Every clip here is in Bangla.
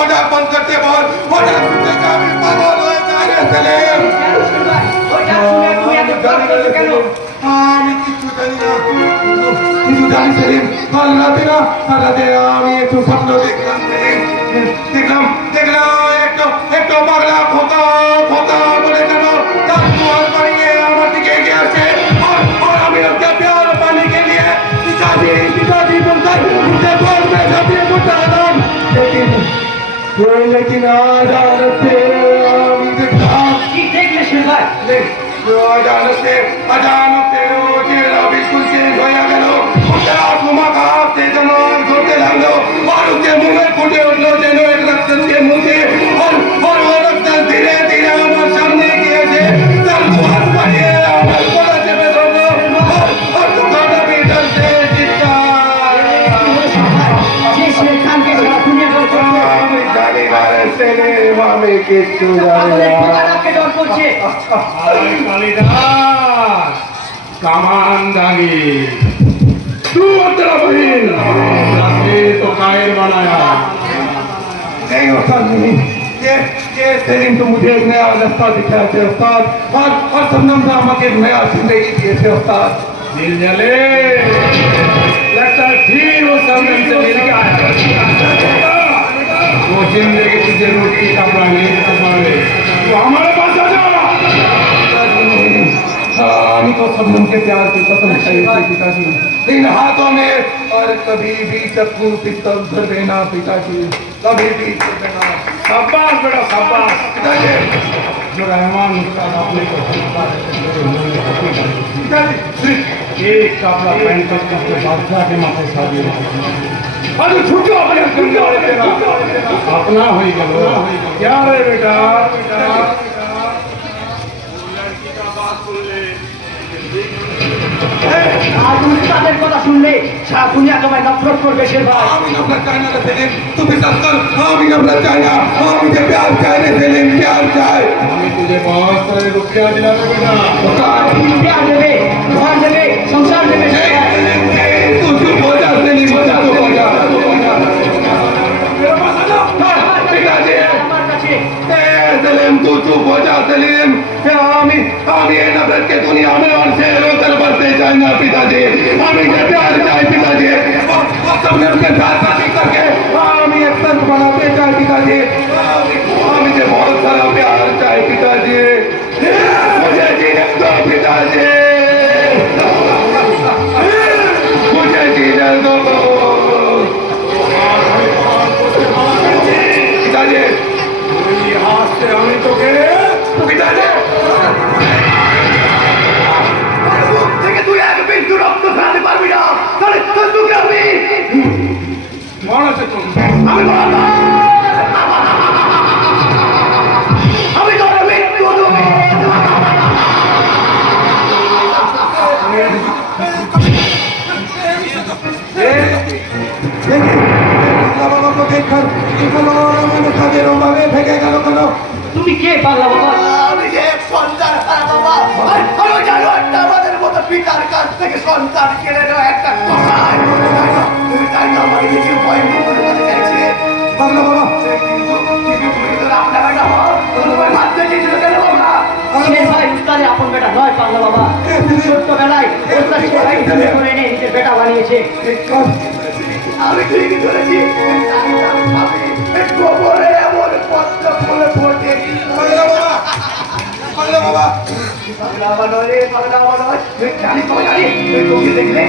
ওটা বন্ধ করতে বল ওটা শুনে আমি পাগল হয়ে যাই রে সেলিম আমি কিছু জানি না কিছু জানি সেলিম কাল রাতে আমি একটু স্বপ্ন দেখলাম সেলিম দেখলাম একটু পাগলা খোকা বলে কেন তার দুয়ার বাড়িয়ে আমার দিকে এগিয়ে আসে और আমি ওকে प्यार पाने के लिए पिताजी बनकर उनसे गोद में झपटे मुझे आदम लेकिन अचानक से আমি দেখলাম কি দেখলে শিরভাই अचानक से वो चेहरा बिल्कुल चेंज हो गया उसका आत्मा का से जनो छोटे लगलो और उसके मुंह में फूटे उठलो जनो एक रक्त के मुंह से और वो रक्त धीरे धीरे हमारे सामने किए थे तब दुआर पड़े हमारे कोला से में धरलो और दुकाना भी डर से चित्ता যে শের খানকে সারা দুনিয়া ডর করছে আমি জানি না রে সেলে আমি কিচ্ছু জানি আমাদের না কোথাকে ডর করছে कालिदास कमानदारी तू तेरा बहन रास्ते तो कायर बनाया नहीं उस्ताद नहीं ये सेलिम तो मुझे एक नया रास्ता दिखाया थे उस्ताद और सबनम ड्रामा के नया जिंदगी दिए थे उस्ताद दिल जले लगता है फिर वो सबनम से मिल गया वो जिंदगी तुझे रोटी कपड़ा नहीं कर पाए तो हमारे पास आ जा আমি তো सबनम के प्यार की कसम खाई थी पिताजी इन हाथों में और कभी भी चक्कू पिस्तौल धर देना पिताजी कभी भी धर देना शाबाश बेटा शाबाश पिताजी जो रहमान उसका अपने को पिताजी सिर्फ एक कपड़ा पहन कर उसके बादशाह के माथे शादी अरे छुट्टी अपना हो गलो क्या रे बेटा আর তুমি তাদের কথা শুনলে সারা দুনিয়া তোমায় নফরত করবে শিরভাই আমি नफरत चाहना रे सेलिम तू भी सच कर আমি नफरत चाहना मुझे प्यार चाहे सेलिम प्यार चाहे हमें तुझे बहुत सारे रुपया दिला बेटा তুমি প্যার দেবে ঘর দেবে সংসার দেবে तू चुप हो जा सेलिम चुप हो जा मेरे पास आ जा पिताजी আমার কাছে सेलिम तू चुप हो जा सेलिम আমি ये नफरत के दुनिया में और शेरों तर बढ़ते जाएंगे पिताजी हमें ये प्यार चाहे पिताजी वो सबने अपने साथ शादी करके हमें एक संत बनाते चाहे पिताजी हमें ये बहुत सारा प्यार चाहे पिताजी मुझे जीने दो पिताजी मुझे जीने दो पिताजी हाथ से हमें तो कह पिताजी তুই এক বিন্দু রক্ত ফেলাতে পারবি না তাহলে তুই আমি মনে হচ্ছে তুমি আমি আমি তোর মৃত্যু তুমি কে পাগলা বাবা আমি যে সন্তান বাবা আমি জানো একটা আমাদের মতো পিতার কাছ থেকে সন্তান কেড়ে নেওয়া একটা কষায় তুমি তাই না আমার নিজে ভয় করে বলে চাইছে বাংলা বাবা কিন্তু তুমি তো আপনার বেটা তোমার মারতে চেয়েছিল কেন বাবা শিরভাই উস্তাদের আপন বেটা নয় পাগলা বাবা ছোট্টবেলায় উস্তাদ শিরভাই তুমি করে এনে নিজের বেটা বানিয়েছে আমি ঠিকই ধরেছি গোবরে এমন পদ্ম ফুলে ফোটে বাংলা বাবা পাগলা নয় পাগলা নয় জানি তো জানি তুমি দেখলে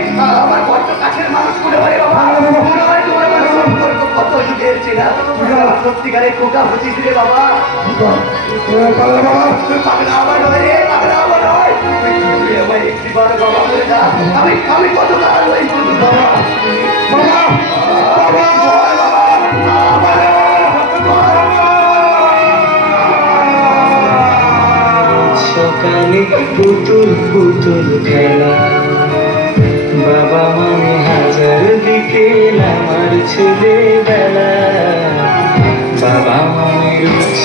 আমার কত কাছের মানুষ মনে হয় বাবা মনে হয় তোমার সম্পর্ক কত যুগেছে না সত্যিকারে কোকা হচ্ছিস রে বাবা পাগলা বাবা নয় পাগলা নয় আমার একটি বড় বাবা বলে না আমি কত কাল ওই বাবা বাবা সকালে পুতুল পুতুল খেলা বাবা মানে হাজার বিকেল আমার ছেলেবেলা বাবা মানে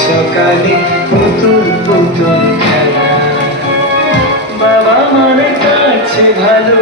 সকালে পুতুল পুতুল খেলা বাবা মানে কাছে ভালো